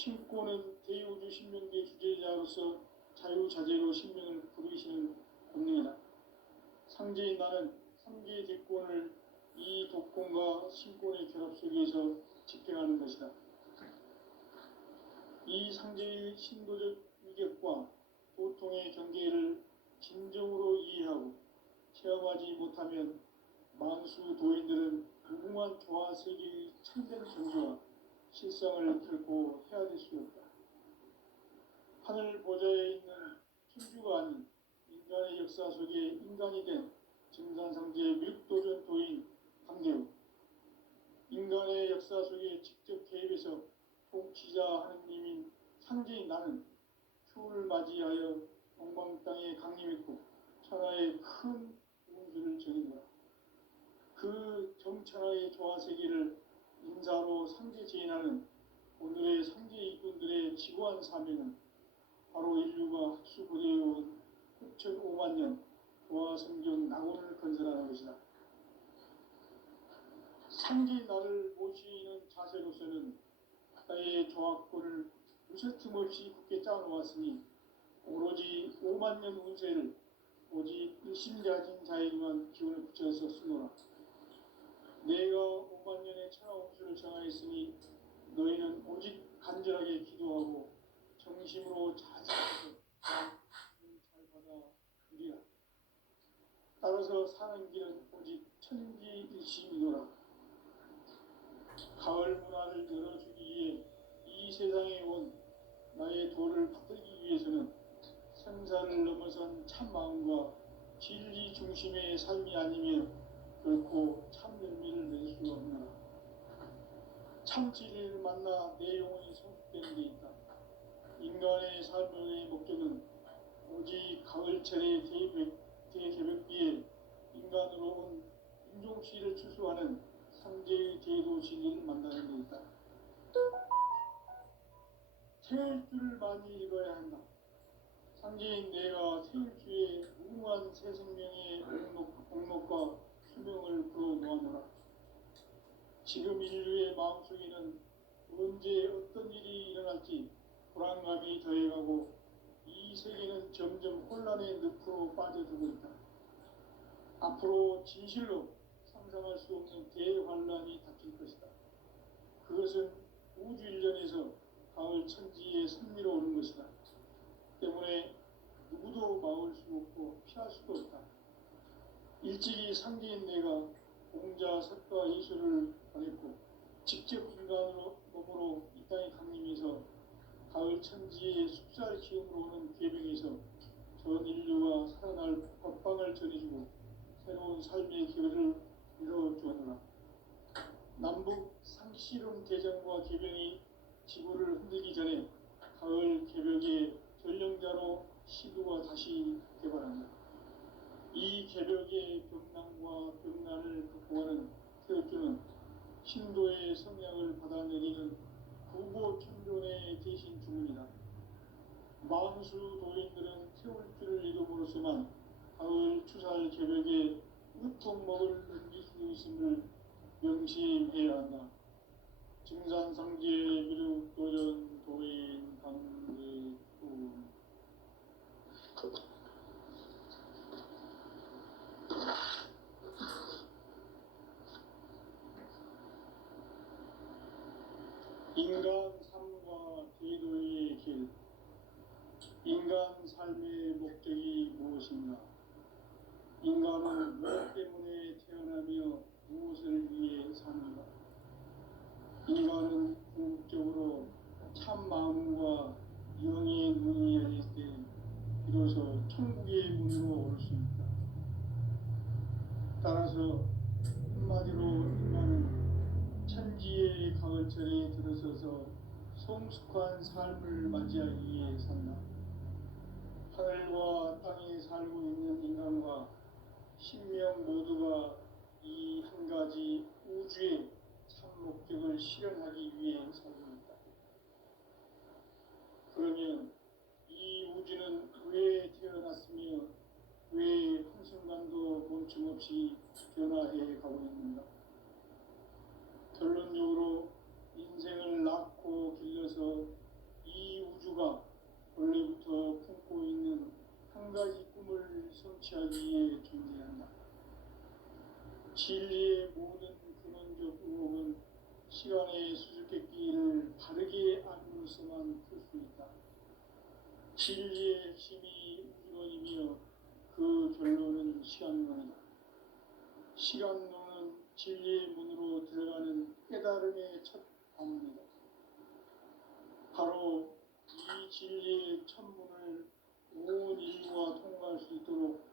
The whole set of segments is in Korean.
신권은 대우주 신명계 주제자로서 자유자재로 신명을 부르시는 권능이다. 상제인 나는 삼계의 대권을 이 독권과 신권의 결합 속에서 집행하는 것이다. 이 상제의 신도적 위격과 도통의 경계를 진정으로 이해하고 체험하지 못하면 만수 도인들은 무궁한 조화 세계의 참된 존재와 실상을 결코 헤아릴 수 없다. 하늘 보좌에 있는 천주가 아닌 인간의 역사 속에 인간이 된 증산상제 밀도전 도인 강대우, 인간의 역사 속에 직접 개입해서 통치자 하느님인 상제인 나는 추운을 맞이하여 동방 땅에 강림했고 천하의 큰 운수를 정인노라. 그 정천하의 조화세계를 인사로 상제 제인하는 오늘의 상제 이꾼들의 지고한 사명은 바로 인류가 학수고대해온 9,500만 년 조화성경 낙원을 건설하는 것이다. 상제인 나를 모시는 자세로서는 나의 조화권을 무쇠틈 없이 굳게 짜놓았으니 오로지 5만 년 운세를 오직 일심가진 자에게만 기운을 붙여서 쓰노라. 내가 5만 년의 천하 운수를 정하였으니 너희는 오직 간절하게 기도하고 정심으로 자세해서 잘 받아들이라. 따라서 사는 길은 오직 천지일심이노라. 가을 문화를 열어주기 위해 이 세상에 온 나의 도를 받들기 위해서는 생사를 넘어선 참마음과 진리 중심의 삶이 아니면 결코 참 열매를 낼 수 없느라. 참 진리를 만나 내 영혼이 성숙되는 데 있다. 인간의 삶의 목적은 오직 가을철의 대개벽비에 인간으로 온 인종시를 추수하는 상제의 제도 진리를 만나는 데 있다. 태일주를 많이 읽어야 한다. 상제인 내가 태일주의 무궁한 새 생명의 목록과 수명을 불어놓아노라. 지금 인류의 마음속에는 언제 어떤 일이 일어날지 불안감이 더해가고 이 세계는 점점 혼란의 늪으로 빠져들고 있다. 앞으로 진실로 상상할 수 없는 대환란이 닥칠 것이다. 그것은 우주 일련에서 가을 천지에 선미로 오는 것이다. 때문에 누구도 막을 수 없고 피할 수도 없다. 일찍이 상제인 내가 공자, 석가, 이수를 보냈고 직접 인간으로 몸으로 이 땅에 강림해서 가을 천지의 숲살 기운으로 오는 괴병에서 전 인류가 살아날 법방을 전해주고 새로운 삶의 기회를 이뤄주었노라. 남북 상씨름 대전과 개병이 지구를 흔들기 전에 가을 개벽의 전령자로 시도가 다시 개발한다. 이 개벽의 병난과 병난을 극복하는 태엽주는 신도의 성량을 받아내리는 구보천존의 대신 주문이다. 만수 도인들은 태울주를 이름으로서만 가을 추살 개벽에 으통먹을 넘길 수 있음을 명심해야 한다. 증산상제 미륵도전 도인 강대우. 인간 삶과 제도의 길. 인간 삶의 목적이 무엇인가? 인간은 무엇 때문에 태어나며 무엇을 위해 사는가? 인간은 궁극적으로 참 마음과 영의 문이 열릴 때 비로소 천국의 문으로 올 수 있다. 따라서 한마디로 인간은 천지의 가을철에 들어서서 성숙한 삶을 맞이하기 위해 산다. 하늘과 땅에 살고 있는 인간과 신명 모두가 이 한 가지 우주의 참 목적을 실현하기 위해 살고 있다. 그러면 이 우주는 왜 태어났으며 왜 한순간도 멈춤없이 변화해 가고 있는가? 결론적으로 인생을 낳고 길러서 이 우주가 원래부터 품고 있는 한 가지 꿈을 성취하기 위해 존재한다. 진리의 모든 근원적 의혹은 시간의 수수께끼를 바르게 알므로서만 풀 수 있다. 진리의 핵심이 우주론이며 그 결론은 시간론이다. 시간론은 진리의 문으로 들어가는 깨달음의 첫 방문이다. 바로 이 진리의 첫 문을 온 인류가 통과할 수 있도록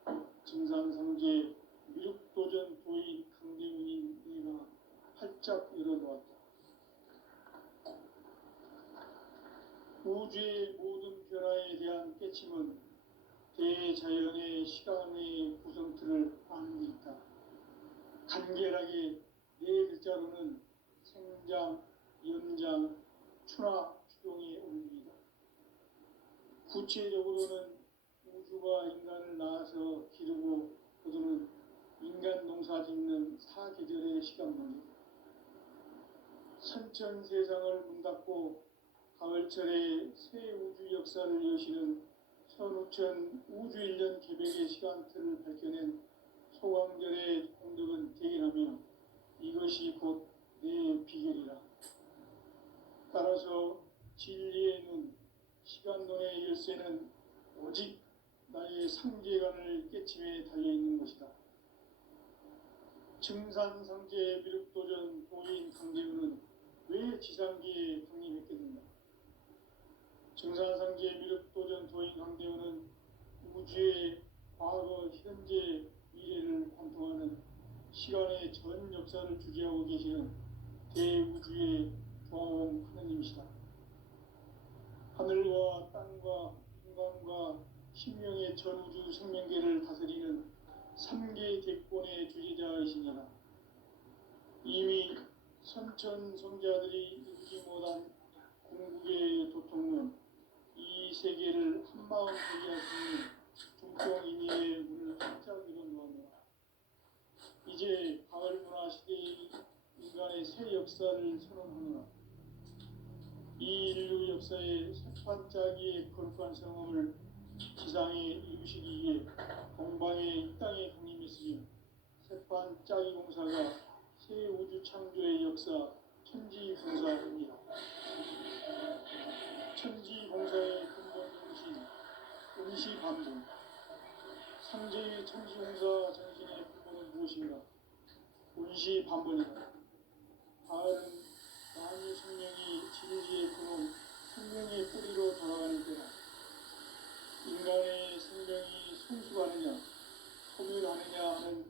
증산상제 미륵도전 도인 강대훈인 내가 활짝 열어놓았다. 우주의 모든 변화에 대한 깨침은 대자연의 시간의 구성틀을 아는 데 있다. 간결하게 네 글자로는 생장, 연장, 추나 추동의 원리이다. 구체적으로는 우주가 인간을 낳아서 기르고 거두는 인간 농사 짓는 사계절의 시간론이다. 선천세상을 문닫고 가을철에 새 우주 역사를 여시는 선우천 우주일년 개백의 시간틀을 밝혀낸 소광절의 공덕은 대견하며 이것이 곧 내 비결이라. 따라서 진리의 눈, 시간론의 열쇠는 오직 나의 상계관을 깨침에 달려있는 것이다. 증산상제 미륵도전 도인 강대훈은 왜 지상계에 강림했겠는가? 증산상제 미륵도전 도인 강대훈은 우주의 과거, 현재, 미래를 관통하는 시간의 전 역사를 주재하고 계시는 대우주의 조화원 하느님이시다. 하늘과 땅과 인간과 신명의 전우주 생명계를 다스리는 3개 대권의 주재자이시니라. 이미 선천성자들이 이루지 못한 궁극의 도통은 이 세계를 한마음 되게 할 수 있는 중통인의의 문을 활짝 열어놓았노라. 이제 가을 문화 시대의 인간의 새 역사를 선언하노라. 이 인류 역사의 새판짜기의 거룩한 성험을 지상에 이루시기 위해 동방에 이 땅에 강림했으며 새판짜기 공사가 새 우주 창조의 역사 천지공사입니다. 천지공사의 근본 정신 은시반분. 상제의 천지공사 정신의 근본은 무엇인가? 은시반분이다. 가을은 만유 생명이 진리의 근원, 생명의 뿌리로 돌아가는 때다. 인간의 생명이 성숙하느냐, 소멸하느냐 하는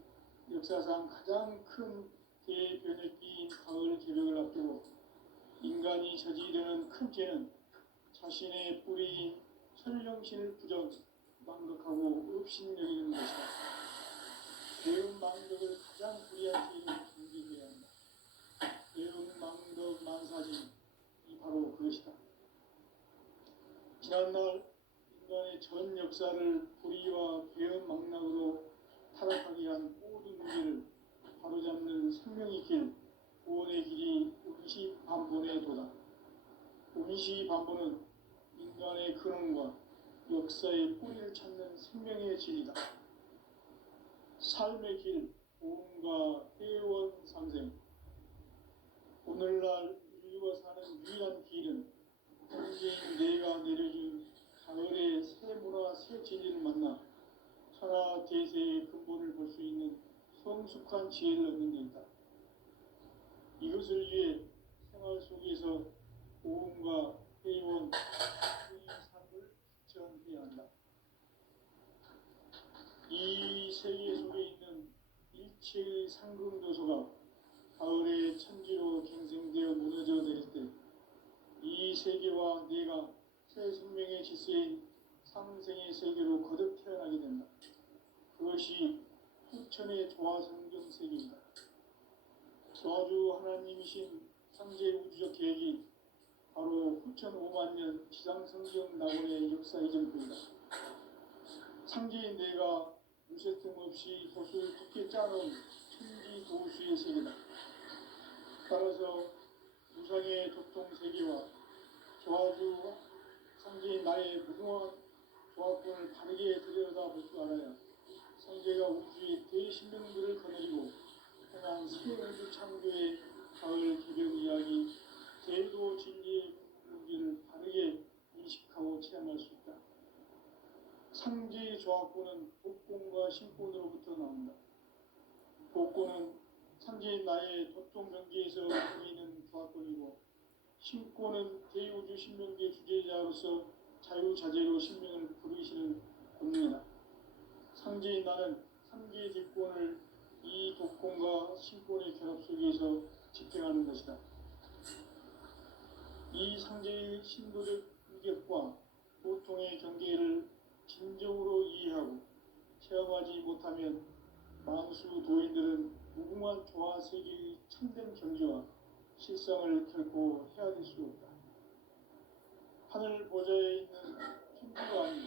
역사상 가장 큰 대변혁기인 가을 개벽을 앞두고 인간이 저지르는 큰 죄는 자신의 뿌리인 천령신을 부정, 망각하고 업신여기는 것이다. 배운 망덕을 가장 불의한 죄로 경계해야 한다. 배운 망덕 만사진, 이 바로 그것이다. 지난날 인간의 전 역사를 불의와 배은 망락으로 타락하게 한 모든 문제를 바로잡는 생명의 길, 구원의 길이 운시반본의 도다. 운시반본은 인간의 근원과 역사의 뿌리를 찾는 생명의 진리다. 삶의 길, 보험과 회원 상생. 오늘날 인류가 사는 유일한 길은 현재인 내가 내려준 가을의 새 문화, 새 진리를 만나 천하 대세의 근본을 볼 수 있는 성숙한 지혜를 얻는 데 있다. 이것을 위해 생활 속에서 보험과 회원, 이 삶을 실천해야 한다. 이 세계 속에 있는 일체의 상금도서가 가을의 천지로 갱생되어 무너져 내릴 때 이 세계와 내가 새 생명의 질서인 상생의 세계로 거듭 태어나게 된다. 그것이 후천의 조화성경 세계이다. 조화주 하나님이신 상제 우주적 계획이 바로 후천 5만년 지상성경 낙원의 역사 이전표이다. 상제인 내가 무쇠 틈 없이 돛을 깊게 짜놓은 천지 도수의 세계다. 따라서 무상의 도통 세계와 조화주 나의 무궁한 조합권을 바르게 들여다볼 줄 알아야 성제가 우주의 대신명들을 거느리고 행한 새 우주 창조의 가을 개벽 이야기, 제도 진리의 무기를 바르게 인식하고 체험할 수 있다. 상제의 조합권은 복권과 신권으로부터 나온다. 복권은 상제인 나의 도통 경계에서 보이는 조합권이고, 신권은 대우주 신명계 주제자로서 자유자재로 신명을 부르시는 권능이다. 상제인 나는 상계의 뒷권을 이 독권과 신권의 결합 속에서 집행하는 것이다. 이 상제의 신도적 위격과 보통의 경계를 진정으로 이해하고 체험하지 못하면 만수 도인들은 무궁한 조화 세계의 참된 경지와 실상을 결코 헤아릴 수 없다. 하늘 보좌에 있는 천주가 아닌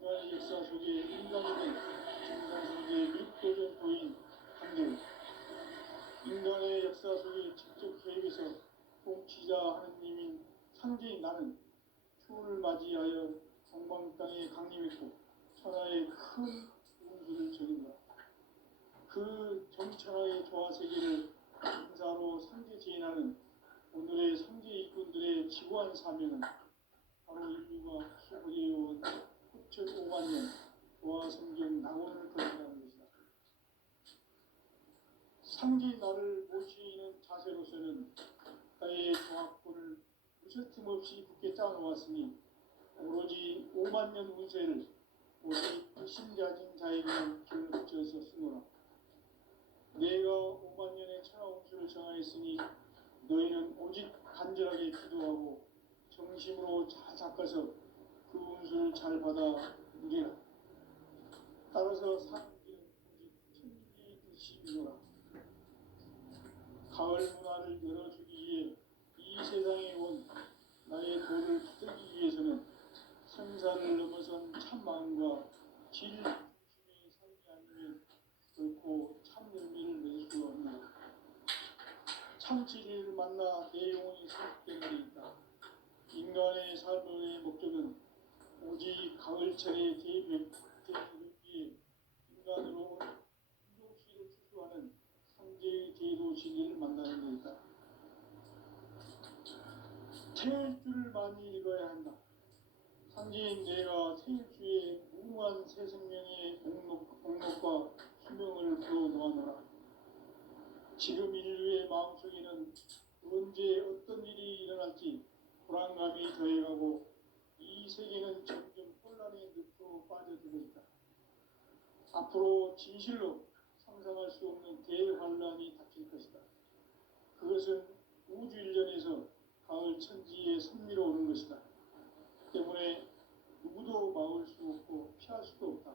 인간의 역사 속에 인간이 된 정상성제 밀도전 도인 한들, 인간의 역사 속에 직접 개입해서 통치자 하느님인 상제인 나는 추운을 맞이하여 동방 땅에 강림했고 천하의 큰 운수를 적인다. 그 정천하의 조화세계를 인사로 상제 제인하는 오늘의 상제 일꾼들의 지구한 사명은 바로 인류가 수고해온 9,500만 년 조화성경 낙원을 거린다는 것이다. 상제인 나를 모시는 자세로서는 나의 조합권을 무쇠틈 없이 굳게 짜놓았으니 오로지 5만 년 운세를 오직 신자진 자에게만 기운을 붙여서 쓰노라. 내가 5만 년의 천하 운수를 정하였으니 너희는 오직 간절하게 기도하고 정심으로 잘 닦아서 그 운수를 잘 받아 누리라. 따라서 사는 길은 오직 천리 뜻이노라. 가을 문화를 열어주기 위해 이 세상에 온 나의 도를 붙들기 위해서는 생사를 넘어선 참 마음과 질 중심의 삶이 아니면 결코 참 열매를 맺을 수가 없다. 참 진리를 만나 내 영혼이 성숙된 데 있다. 인간의 삶의 목적은 오직 가을철의 대벽기에 인간으로 온 인종시를 추수하는 상제의 제도 진리를 만나는 데 있다. 태일주를 많이 읽어야 한다. 상제인 내가 태일주의 무궁한 새 생명의 목록과 수명을 풀어놓아노라. 지금 인류의 마음속에는 언제 어떤 일이 일어날지 불안감이 더해가고 이 세계는 점점 혼란의 늪으로 빠져들고 있다. 앞으로 진실로 상상할 수 없는 대환란이 닥칠 것이다. 그것은 우주 일련에서 가을 천지에 선미로 오는 것이다. 때문에 누구도 막을 수 없고 피할 수도 없다.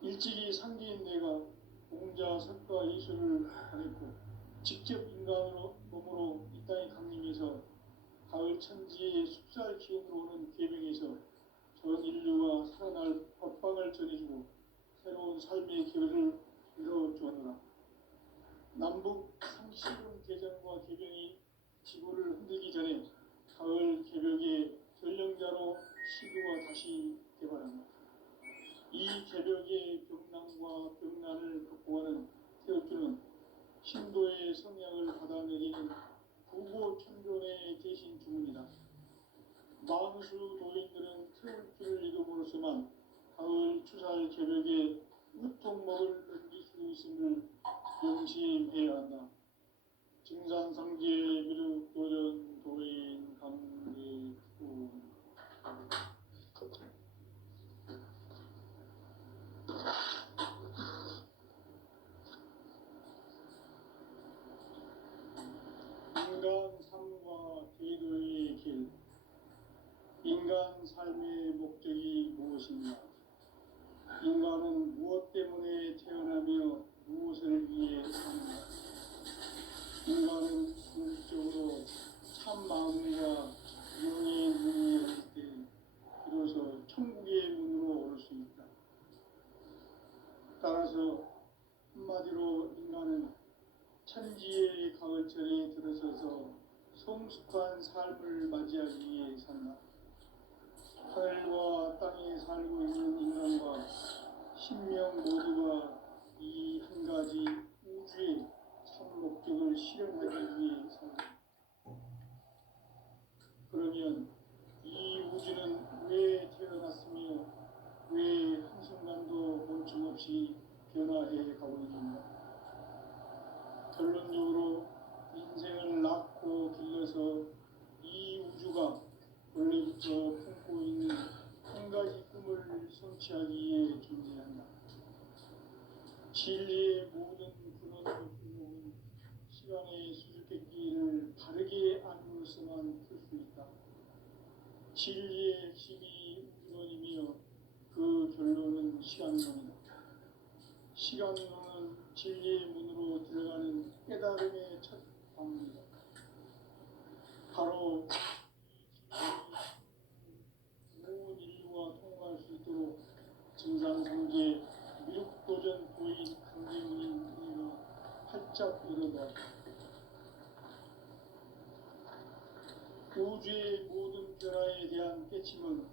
일찍이 상제인 내가 공자, 석가, 이수를 보냈고 직접 인간으로 몸으로 이 땅에 강림해서 가을 천지의 숲살 기운으로 오는 계명에서 전 인류가 살아날 법방을 전해주고 새로운 삶의 기회를 이뤄주었노라. 남북 상시군 개정과 개병이 지구를 흔들기 전에 가을 개벽의 전령자로 시구가 다시 개발한다. 이 개벽의 병난과 병난을 극복하는 태엽주는 신도의 성향을 받아내리는 구고천존의 대신 주문이다. 만수 도인들은 태엽주를 읽음으로써만 가을 추살 개벽의 우통목을 넘길 수 있음을 명심해야 한다. 증산상제 미륵도전 도인 감리구 인간 삶과 제도의 길. 인간 삶의 목적이 무엇인가? 인간은 무엇 때문에 태어나며 무엇을 위해 사는가? 인간은 궁극적으로 참 마음과 영의 문이 열릴 때 비로소 천국의 문으로 오를 수 있다. 따라서 한마디로 인간은 천지의 가을철에 들어서서 성숙한 삶을 맞이하기 위해 산다. 물어보면 이 우주는 왜 태어났으며 왜 한순간도 멈춤 없이 변화해 가고 있는가. 결론적으로 인생을 낳고 길러서 이 우주가 원래부터 품고 있는 한 가지 꿈을 성취하기 위해 존재한다. 진리의 모든 근원으로 불러온 시간의 수수께끼를 바르게 알므로서만 풀 수 있다. 진리의 핵심이 우주론이며 그 결론은 시간론이다. 시간론은 진리의 문으로 들어가는 깨달음의 첫 방문이다. 바로 온 인류가 통과할 수 있도록 증산성제 미륵도전 보인 강제문인 우리가 활짝 열어놓았다. 우주의 모든 변화에 대한 깨침은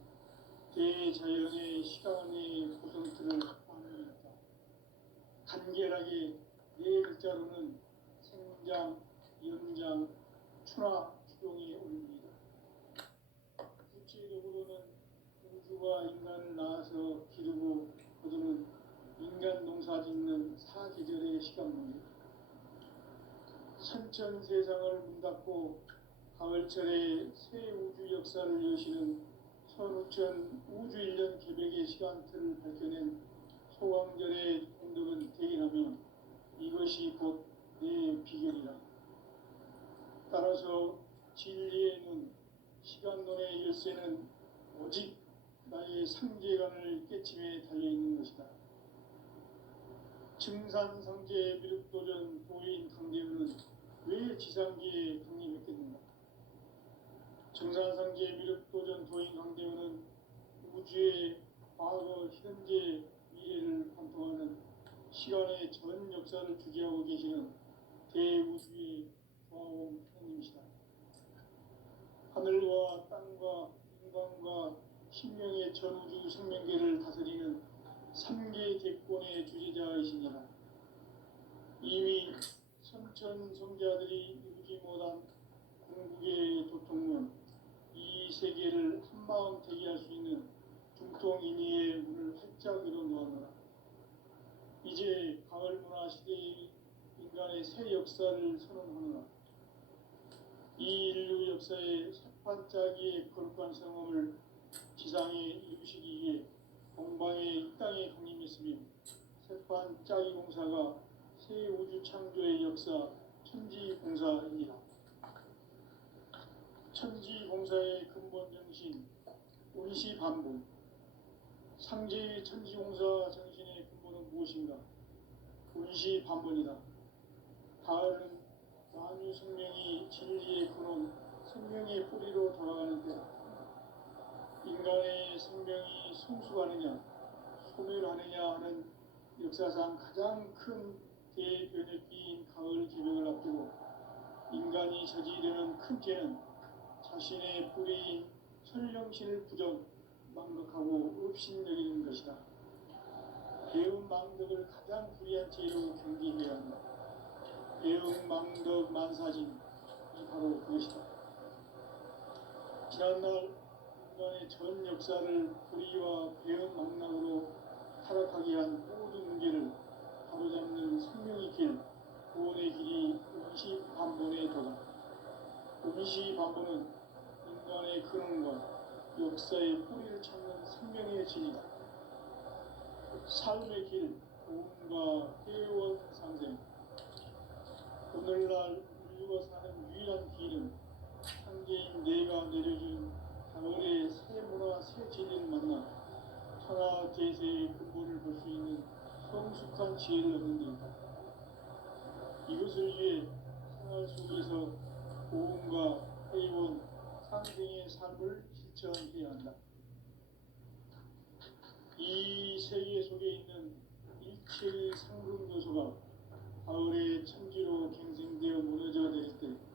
대자연의 시간의 구성틀을 만들었다. 간결하게 네 글자로는 생장, 연장, 추나 추동에 올립니다. 구체적으로는 우주가 인간을 낳아서 기르고 거두는 인간 농사 짓는 사계절의 시간문이다. 선천 세상을 문 닫고 가을철에 새 우주 역사를 여시는 선우천 우주 1년 개백의 시간틀을 밝혀낸 소광절의 공덕은 대인하며 이것이 곧 내 비결이라. 따라서 진리의 눈, 시간론의 열쇠는 오직 나의 상계관을 깨침에 달려있는 것이다. 증산상제 미륵도전 보인 강대우는 왜 지상계에 강림했겠는가? 증산상제 미륵도전 도인 강대우는 우주의 과거, 현재, 미래를 관통하는 시간의 전 역사를 주재하고 계시는 대우주의 조화원 하나님이시다. 하늘과 땅과 인간과 신명의 전우주 생명계를 다스리는 3개 대권의 주재자이시니라. 이미 선천 성자들이 이루지 못한 궁극의 도통문, 이 세계를 한마음 되게 할 수 있는 중통인의의 문을 활짝 열어놓았노라. 이제 가을 문화 시대의 인간의 새 역사를 선언하노라. 이 인류 역사의 새반짝이의 거룩한 성험을 지상에 이루시기 위해 동방의 이 땅에 강림했으며 새반짝이 공사가 새 우주 창조의 역사 천지공사입니다. 천지공사의 근본 정신 운시반복. 상제의 천지공사 정신의 근본은 무엇인가? 운시반복이다. 가을은 만유 생명이 진리의 근원, 생명의 뿌리로 돌아가는 때다. 인간의 생명이 성숙하느냐, 소멸하느냐 하는 역사상 가장 큰 대변혁기인 가을 개벽을 앞두고 인간이 저지르는 큰 죄는 자신의 뿌리인 천령신을 부정, 망덕하고 업신여기는 것이다. 배움 망덕을 가장 불의한 죄로 경계해야 한다. 배움 망덕 만사진이 바로 그것이다. 지난날 인간의 전 역사를 불의와 배움 망락으로 타락하게 한 모든 문제를 바로잡는 생명의 길, 구원의 길이 운시반본의 도다. 운시반본은 인간의 근원과 역사의 뿌리를 찾는 생명의 진이다. 삶의 길, 구원과 회원 상생. 오늘날 인류가 사는 유일한 길은 상계인 내가 내려준 가을의 새 문화, 새 진리를 만나 천하 대세의 근본을 볼 수 있는 성숙한 지혜를 얻는 데이다. 이것을 위해 생활 속에서 고음과 회원, 상생의 삶을 실천해야 한다. 이 세계 속에 있는 일체의 상급 요소가 가을의 천지로 갱생되어 무너져 내릴 때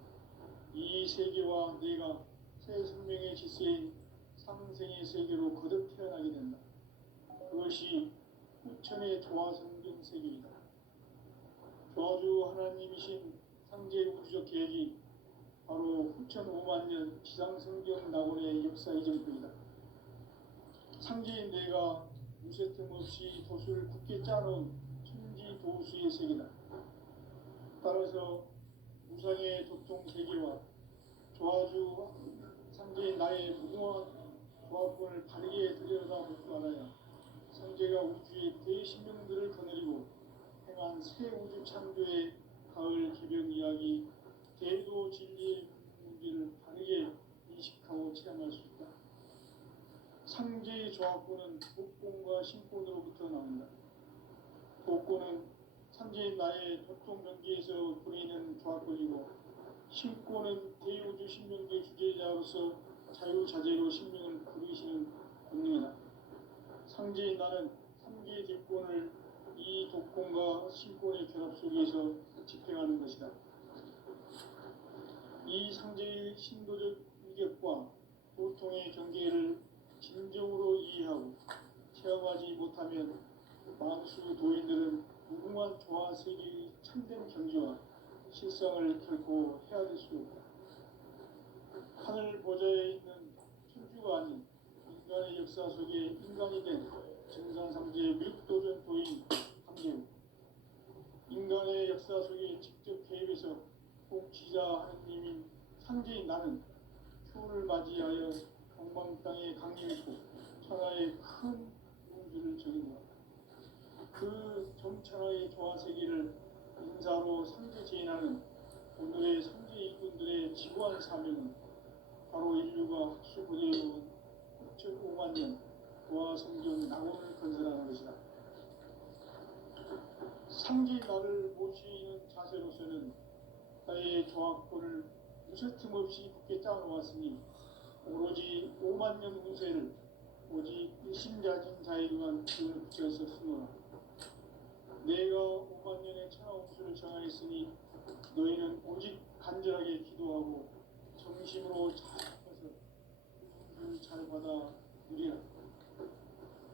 이 세계와 내가 새 생명의 질서인 상생의 세계로 거듭 태어나게 된다. 그것이 후천의 조화성경 세계이다. 조화주 하나님이신 상제 우주적 계획이 바로 후천 5만 년 지상성경 낙원의 역사 이전입니다. 상제인 내가 무쇠 틈 없이 돛을 굳게 짜놓은 천지 도수의 세계다. 따라서 무상의 도통 세계와 조화주 상제인 나의 무궁한 조합권을 바르게 들여다볼 줄 알아야 상제가 우주의 대신명들을 거느리고 행한 새 우주 창조의 가을 개벽 이야기 대도 진리의 문제를 바르게 인식하고 체험할 수 있다. 상제의 조합권은 복권과 신권으로부터 나온다. 복권은 상제인 나의 도통 경계에서 부리는 조합권이고, 신권은 대우주 신명계 주제자로서 자유자재로 신명을 부르시는 권능이다. 상제인 나는 3개의 뒷권을 이 독권과 신권의 결합 속에서 집행하는 것이다. 이 상제의 신도적 위격과 보통의 경계를 진정으로 이해하고 체험하지 못하면 만수 도인들은 무궁한 조화 세계의 참된 경지와 실상을 결코 헤아릴 수 없다. 하늘 보좌에 있는 천주가 아닌 인간의 역사 속에 인간이 된 증산상제의 밀도전 도인 함재우, 인간의 역사 속에 직접 개입해서 통치자 하느님인 상제인 나는 휴를 맞이하여 동방 땅에 강림했고 천하의 큰 용주를 적인다. 그 정천하의 조화 세계를 인사로 상제 제인하는 오늘의 상제 일꾼들의 지구한 사명은 바로 인류가 학수부대해온 5천 5만 년 조화 성경 낙원을 건설하는 것이다. 상제인 나를 모시는 자세로서는 나의 조합권을 무쇠 틈 없이 굳게 짜놓았으니 오로지 5만 년 운세를 오직 일심자진 자에게만 그을 붙여서 쓰노라. 내가 5만 년의 천하 운수를 정하였으니 너희는 오직 간절하게 기도하고 정심으로 잘 해서 운수를 잘 받아 누리라.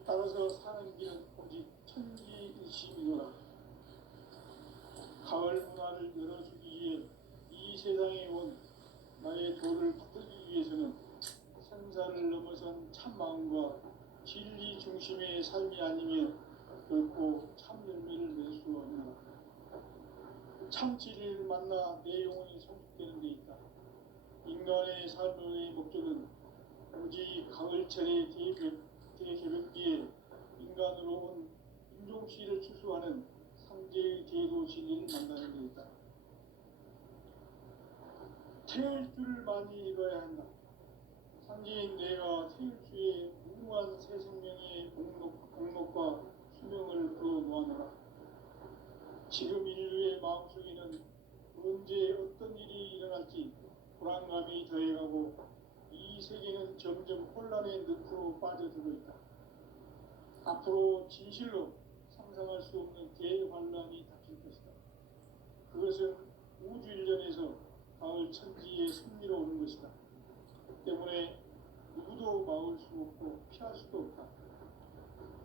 따라서 사는 길은 오직 천지일심이노라. 가을 문화를 열어주기 위해 이 세상에 온 나의 도를 붙들기 위해서는 생사를 넘어선 참마음과 진리 중심의 삶이 아니면 결코 참 열매를 낼 수 없느라. 참 진리를 만나 내 영혼이 성숙되는 데 있다. 인간의 삶의 목적은 오직 가을철의 대개벽기에 인간으로 온 인종씨를 추수하는 상제의 대도 진리를 만나는 데 있다. 태울 줄을 많이 읽어야 한다. 상제인 내가 태울주의 무궁한 새 생명의 공록과 수명을 불어놓아노라. 지금 인류의 마음속에는 언제 어떤 일이 일어날지 불안감이 더해가고 이 세계는 점점 혼란의 늪으로 빠져들고 있다. 앞으로 진실로 상상할 수 없는 대환란이 닥칠 것이다. 그것은 우주 일전에서 가을 천지의 승리로 오는 것이다. 때문에 누구도 막을 수 없고 피할 수도 없다.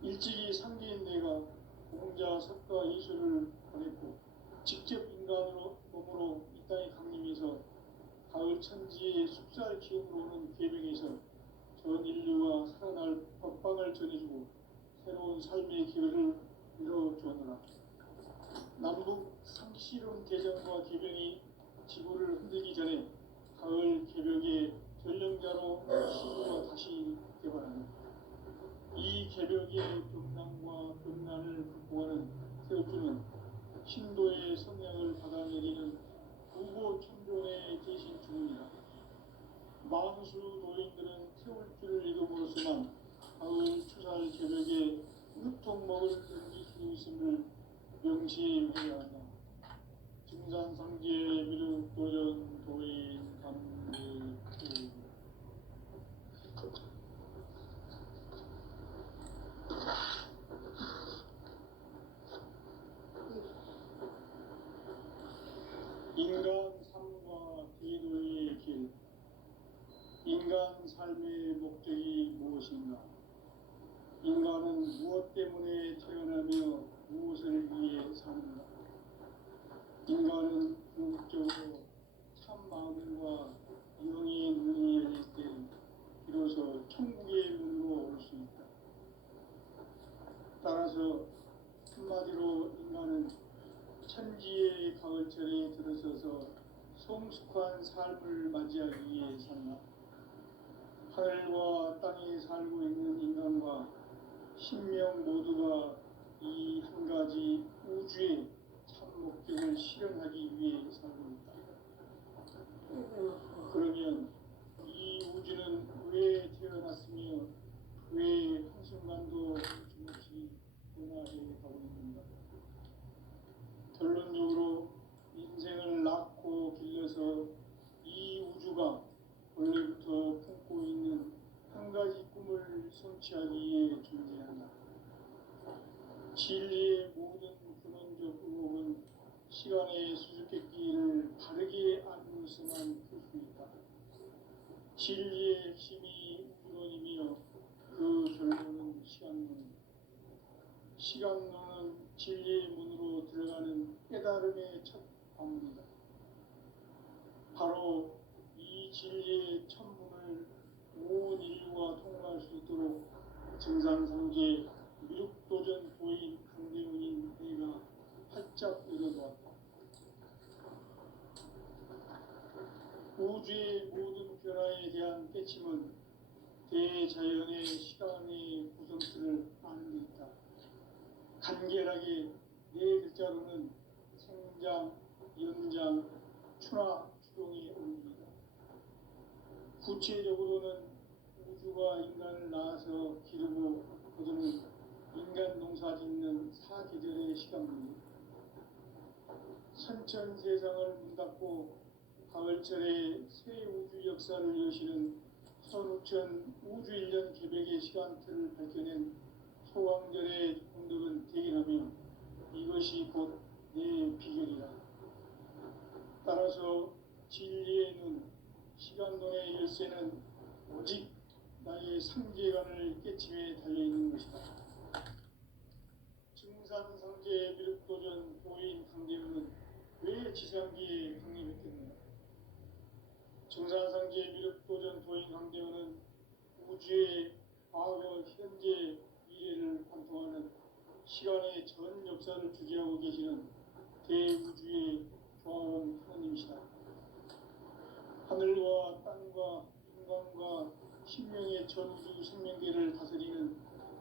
일찍이 상제인 내가 공자, 석가, 이수를 보냈고 직접 인간으로 몸으로 이 땅에 강림해서 가을 천지의 숲살 기운으로 오는 계명에서 전 인류가 살아날 법방을 전해주고 새로운 삶의 기회를 열어주었노라. 남북 상시론 대전과 계명이 지구를 흔들기 전에 가을 개벽의 전령자로 시구가 다시 개발하는 이 개벽의 병난과 병난을 극복하는 태울주는 신도의 성향을 받아내리는 부고 천존의 대신 주문이다. 만수 노인들은 태울주를 읽음으로써만 가을 추살 개벽의 으통먹을 넘길 수 있음을 명시해야 한다. 증산상제 미륵도전 도인 감리 인간 삶과 대도의 길. 인간 삶의 목적이 무엇인가? 인간은 무엇 때문에 태어나며 무엇을 위해 사는가? 인간은 궁극적으로 참 참 마음과 영의 눈이 열릴 때 비로소 천국의 문으로 올 수 있다. 따라서 한마디로 인간은 천지의 가을철에 들어서서 성숙한 삶을 맞이하기 위해 산다. 하늘과 땅에 살고 있는 인간과 신명 모두가 이 한 가지 우주의 참 목적을 실현하기 위해 살고 있다. 그러면 이 우주는 왜 태어났으며 왜 한순간도 멈춤없이 변화해 가고 있는가? 결론적으로 인생을 낳고 길러서 이 우주가 원래부터 품고 있는 한 가지 꿈을 성취하기 위해 존재한다. 진리의 모든 근원적 의혹은 시간의 수수께끼를 바르게 알고서만 풀 수 있다. 진리의 핵심이 우주론이며 그 결론은 시간론이다. 시간론은 진리의 문으로 들어가는 깨달음의 첫 방문이다. 바로 이 진리의 천문을 온 인류가 통과할 수 있도록 증산상제 미륵도전 도인 강대훈인 내가 활짝 열어놓았다. 우주의 모든 변화에 대한 깨침은 대자연의 시간의 구성틀을 아는 데 있다. 간결하게 네 글자로는 생장, 연장, 추나 추동의 원리이다. 구체적으로는 우주가 인간을 낳아서 기르고 거두는 인간 농사 짓는 사계절의 시간입니다. 선천 세상을 문 닫고 가을철에 새 우주 역사를 여시는 선우천 우주 1년 개백의 시간틀을 밝혀낸 소왕절의 공덕은 대견하며 이것이 곧 내 비결이다. 따라서 진리의 눈, 시간론의 열쇠는 오직 나의 상제관을 깨침에 달려있는 것이다. 증산상제 미륵도전 도인 강대훈은 왜 지상기에 강림했겠느냐? 증산상제 미륵도전 도인 강대훈은 우주의 과거, 현재, 미래를 관통하는 시간의 전 역사를 주재하고 계시는 대우주의 조화원 하나님이시다. 하늘과 땅과 인간과 신명의 전우주 생명계를 다스리는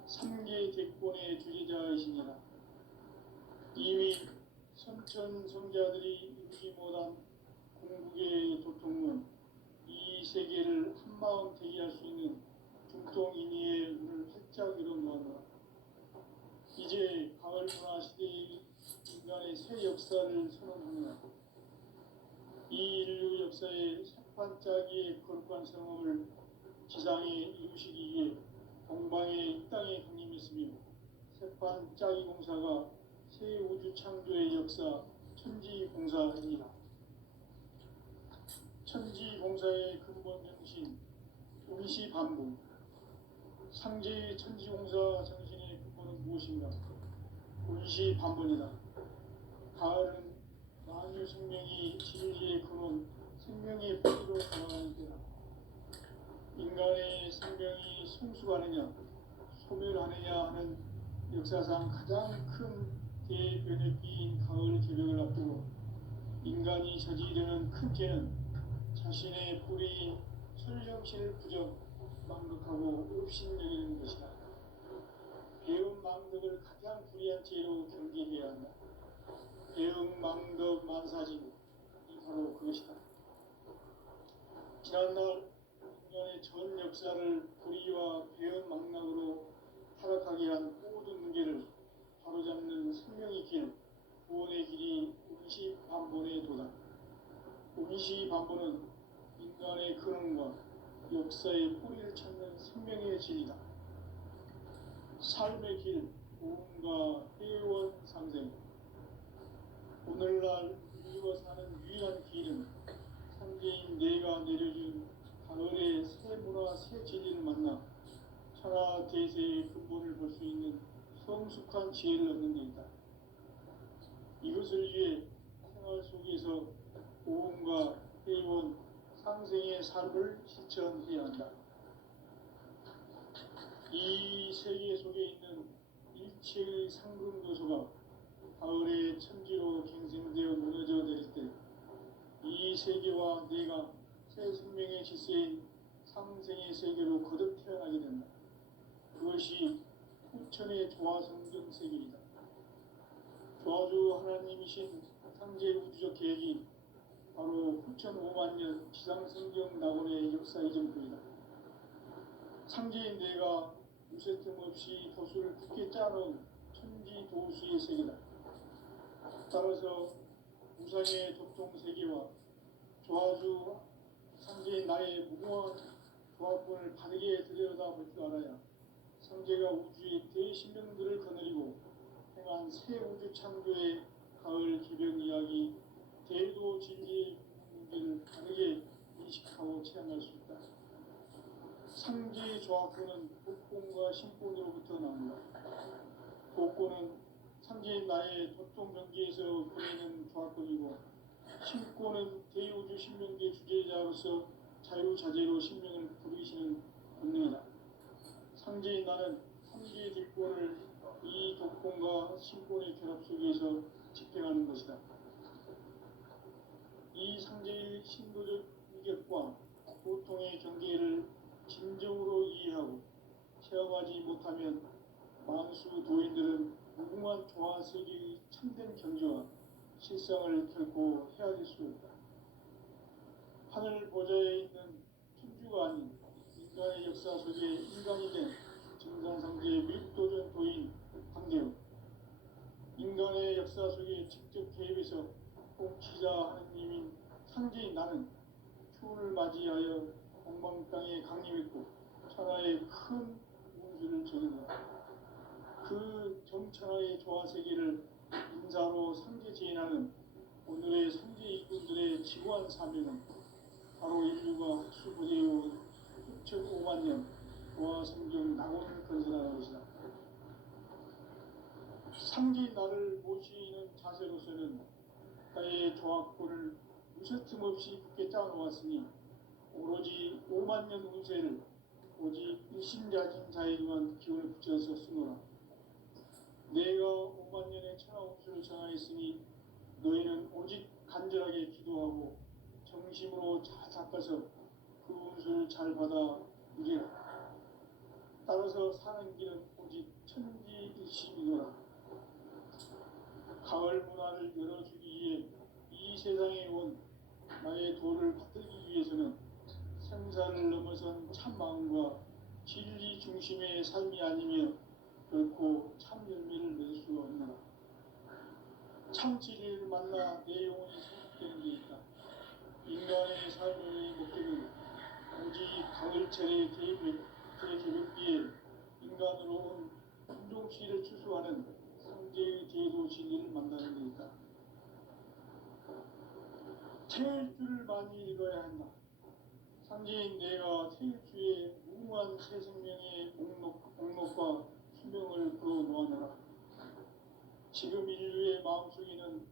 3개 대권의 주재자이시니라. 이미 선천성자들이 이루지 못한 궁극의 도통은 이 세계를 한마음 되게 할 수 있는 중통인의의 문을 활짝 열어놓았노라. 이제 가을 문화 시대의 인간의 새 역사를 선언하노라. 이 인류 역사의 새반짝이의 거룩한 성험을 지상에 이루시기 위해 동방의 이 땅에 강림했으며 새반짝이 공사가 새 우주 창조의 역사 천지공사입니다. 천지공사의 근본 정신 운시반복. 상제의 천지공사 정신의 근본은 무엇인가? 운시반복이다. 가을은 만유 생명이 진리의 근원, 생명의 뿌리로 돌아가는 때다. 인간의 생명이 성숙하느냐, 소멸하느냐 하는 역사상 가장 큰 대변혁기인 가을 개벽을 앞두고 인간이 저지르는 큰 죄는 자신의 뿌리 설령실 부정, 망극하고 업신여기는 것이다. 배운 망덕을 가장 불의한 죄로 경계해야 한다. 배응 망덕 만사지고 이 바로 그것이다. 지난날 인간의 전 역사를 불의와 배응 망락으로 타락하게 한 모든 문제를 바로잡는 생명의 길, 구원의 길이 운시반본의 도다. 운시반본은 인간의 근원과 역사의 뿌리를 찾는 생명의 진리다. 삶의 길, 구원과 회원 상생. 오늘날 인류가 사는 유일한 길은 상제인 내가 내려준 가을의 새 문화, 새 진리를 만나 천하 대세의 근본을 볼 수 있는 성숙한 지혜를 얻는 데 있다. 이것을 위해 생활 속에서 고음과 해온 상생의 삶을 실천해야 한다. 이 세계 속에 있는 일체의 상금도서가 가을의 천지로 갱생되어 무너져 내릴 때 이 세계와 내가 새 생명의 질서인 상생의 세계로 거듭 태어나게 된다. 그것이 후천의 조화성경 세계이다. 조화주 하나님이신 상제 우주적 계획이 바로 후천 5만 년 지상성경 낙원의 역사의 전부이다. 상제인 내가 무쇠틈 없이 도수를 굳게 짜놓은 천지 도수의 세계다. 따라서 우상의 도통 세계와 조화주 상제인 나의 무궁한 조합권을 바르게 들여다볼 줄 알아야 상제가 우주의 대신령들을 거느리고 행한 새 우주 창조의 가을 개벽 이야기 대도 진리의 문제를 바르게 인식하고 체험할 수 있다. 상제의 조합권은 복권과 신권으로부터 나온다. 복권은 상제인 나의 도통 경계에서 보이는 조합권이고 신권은 대우주 신명계 주제자로서 자유자재로 신명을 부르시는 본능이다. 상제인 나는 상제의 뒷권을 이 독권과 신권의 결합 속에서 집행하는 것이다. 이 상제의 신도적 위격과 고통의 경계를 진정으로 이해하고 체험하지 못하면 만수 도인들은 무궁한 조화세계의 참된 경지와 실상을 결코 헤아릴 수 없다. 하늘 보좌에 있는 천주가 아닌 인간의 역사 속에 인간이 된 증산상제의 밀도전 도인 황대우, 인간의 역사 속에 직접 개입해서 통치자 하느님인 상제인 나는 추운을 맞이하여 공방 땅에 강림했고 천하의 큰 운수를 정했다. 그 정천하의 조화세계를 인사로 상제지인하는 오늘의 상제 이군들의 지구한 사명은 바로 인류가 흡수보내온 6,5만 년 조화성경 낙원을 건설하는 것이다. 상제인 나를 모시는 자세로서는 나의 조합권을 무쇠틈 없이 굳게 짜놓았으니 오로지 5만 년 운세를 오직 일심자진 자에게만 기운을 붙여서 쓰노라. 내가 5만 년의 천하 운수를 정하였으니 너희는 오직 간절하게 기도하고 정심으로 잘 닦아서 그 운수를 잘 받아 누리라. 따라서 사는 길은 오직 천지일심이노라. 가을 문화를 열어주기 위해 이 세상에 온 나의 도를 받들기 위해서는 생사를 넘어선 참 마음과 진리 중심의 삶이 아니면 결코 참 열매를 맺을 수가 없노라. 참 진리를 만나 내 영혼이 성숙되는 데 있다. 인간의 삶의 목적은 오직 가을철의 개벽기에 인간으로 온 순종시를 추수하는 상제의 제도 진리를 만나는 데 있다. 태일주를 많이 읽어야 한다. 상제인 내가 태일주의 무궁한 새 생명의 목록과 수명을 풀어놓아노라. 지금 인류의 마음속에는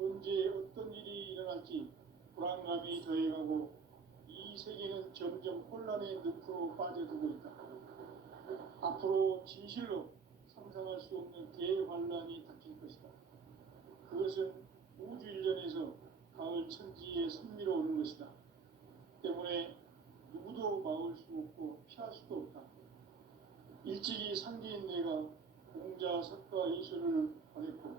언제 어떤 일이 일어날지 불안감이 더해가고 이 세계는 점점 혼란의 늪으로 빠져들고 있다. 앞으로 진실로 상상할 수 없는 대환란이 닥칠 것이다. 그것은 우주 일련에서 가을 천지에 선미로 오는 것이다. 때문에 누구도 막을 수 없고 피할 수도 없다. 일찍이 상제인 내가 공자 석가 이수를 보냈고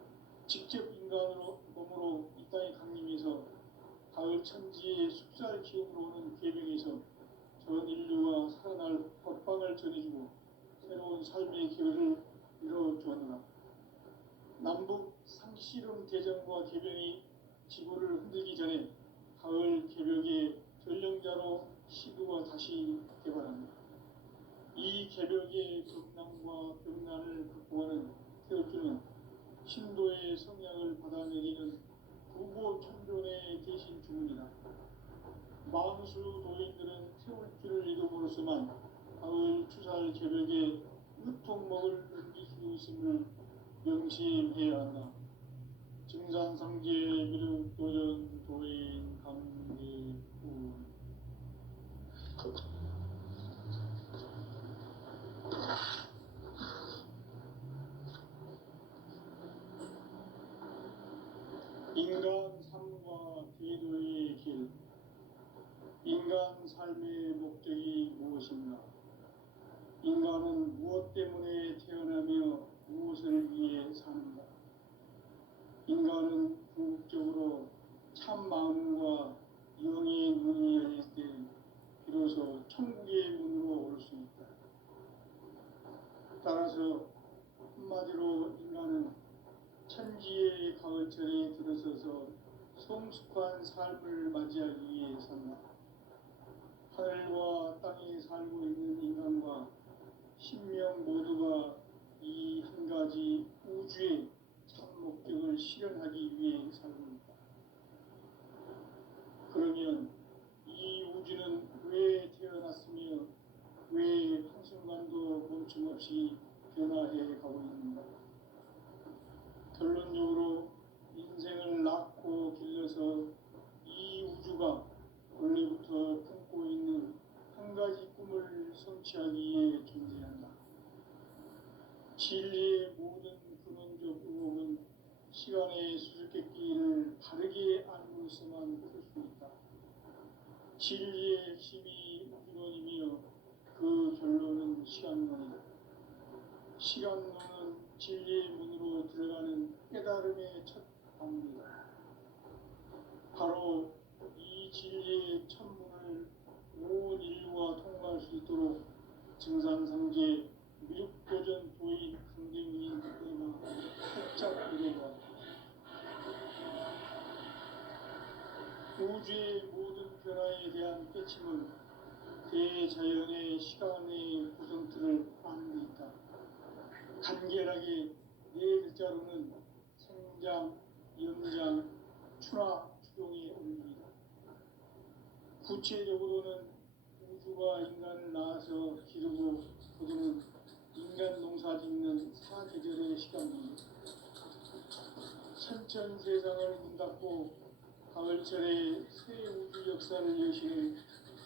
직접 인간으로 몸으로 이 땅에 강림해서 가을 천지의 숲살 기운으로 오는 계명에서 전 인류가 살아날 법방을 전해주고 새로운 삶의 기회를 이뤄주었노라. 남북 상시름 대전과 계명이 지구를 흔들기 전에 가을 개벽의 전령자로 시도가 다시 개발합니다. 이 개벽의 극난과 병난을 극복하는 태엽주는 신도의 성향을 받아내리는 부고 천존의 대신 주문이다. 만수 도인들은 태울주를 이름으로서만 가을 추살 개벽에 으통먹을 넘길 수 있음을 명심해야 한다. 증산상제 미륵도전 도인 강대우 인간 삶과 기도의 길. 인간 삶의 목적이 무엇인가? 인간은 무엇 때문에 태어나며 무엇을 위해 사는가? 인간은 궁극적으로 참 마음과 영의 눈이 열릴 때 비로소 천국의 문으로 올 수 있다. 따라서 한마디로 인간은 천지의 가을철에 들어서서 성숙한 삶을 맞이하기 위해 산다. 하늘과 땅에 살고 있는 인간과 신명 모두가 이 한 가지 우주의 참 목적을 실현하기 위해 살고 있다. 그러면 이 우주는 왜 태어났으며 왜 한순간도 멈춤없이 변화해 가고 있는가? 결론적으로 인생을 낳고 길러서 이 우주가 원래부터 품고 있는 한 가지 꿈을 성취하기 위해 존재한다. 진리의 모든 근원적 의혹은 시간의 수수께끼를 바르게 알고 있어만 풀 수 있다. 진리의 핵심이 우주론이며 그 결론은 시간론이다. 시간론은 진리의 문으로 들어가는 깨달음의 첫 방문이다. 바로 이 진리의 천문을 온 인류가 통과할 수 있도록 증산상제 미륵도전 도인 강대훈이 내가 살짝 이뤄보았다. 우주의 모든 변화에 대한 깨침은 대자연의 시간의 구성틀을 아는 데 있다. 간결하게 네 글자로는 생장, 연장, 추나, 추동의 원리이다. 구체적으로는 우주가 인간을 낳아서 기르고 거두는 인간 농사 짓는 사계절의 시간입니다. 천천 세상을 문 닫고 가을철에 새 우주 역사를 여시는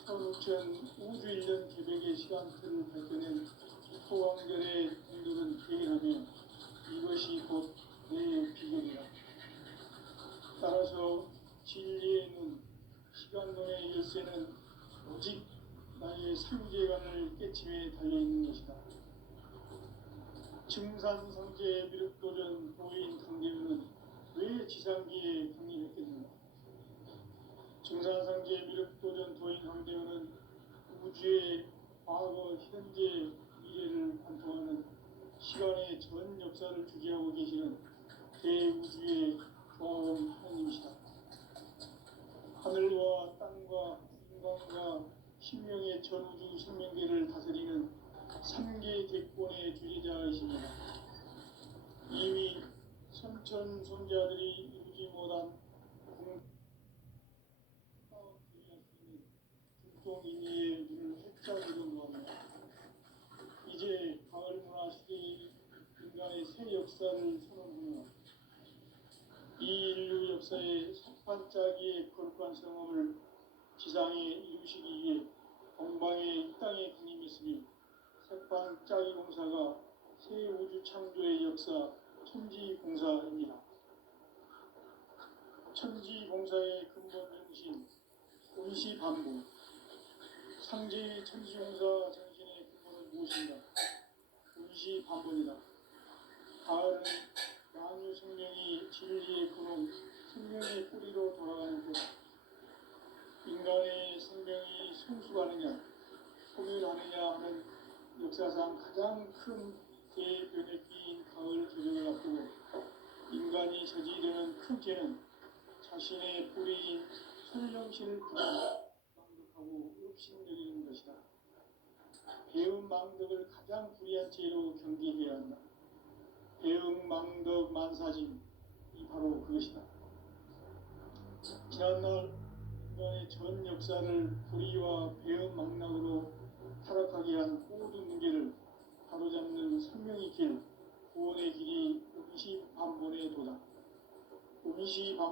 선우천 우주 1년 개백의 시간틀을 밝혀낸 소강절의 분들은 대인하며 이것이 곧 내 비결이다. 따라서 진리의 눈, 시간론의 열쇠는 오직 나의 상계관을 깨침에 달려있는 것이다. 증산상제 미륵도전 도인 강대훈은 왜 지상기에 강림했겠는가? 증산상제 미륵도전 도인 강대훈은 우주의 과거, 현재, 미래를 관통하는 시간의 전 역사를 주재하고 계시는 대우주의 조화원 하나님이시다. 하늘과 땅과 인간과 신명의 전우주 생명계를 다스리는 3개 대권의 주재자이십니다. 이미 선천 손자들이 이루지 못한 중동인의 눈을 활짝 열어놓았다. 이제 가을 문화 시대의 인간의 새 역사를 선언하며 이 인류 역사의 첫 반짝이의 거룩한 성험을 지상에 이루시기 위해 동방의 이 땅에 강림했으며 색반짝이 공사가 새 우주 창조의 역사 천지공사입니다. 천지공사의 근본 정신 온시반복. 상제의 천지공사 정신의 근본은 무엇인가? 온시반복이다. 가을은 만유 생명이 진리의 근원, 생명의 뿌리로 돌아가는 것. 인간의 생명이 성숙하느냐, 소멸하느냐 하는 역사상 가장 큰 대변의 끼인 가을 조정을 앞두고 인간이 저지르는 큰 죄는 자신의 뿌리인 설령신을 망덕하고 읍신여기는 것이다. 배운 망덕을 가장 불의한 죄로 경계해야 한다. 배응 망덕 만사진, 이 바로 그것이다. 지난날 인간의 전 역사를 불의와 배응 망락으로 타락하게 한 모든 문제를 바로잡는 생명의 길, 구원의 길이 음시반본의 도다. 음시 방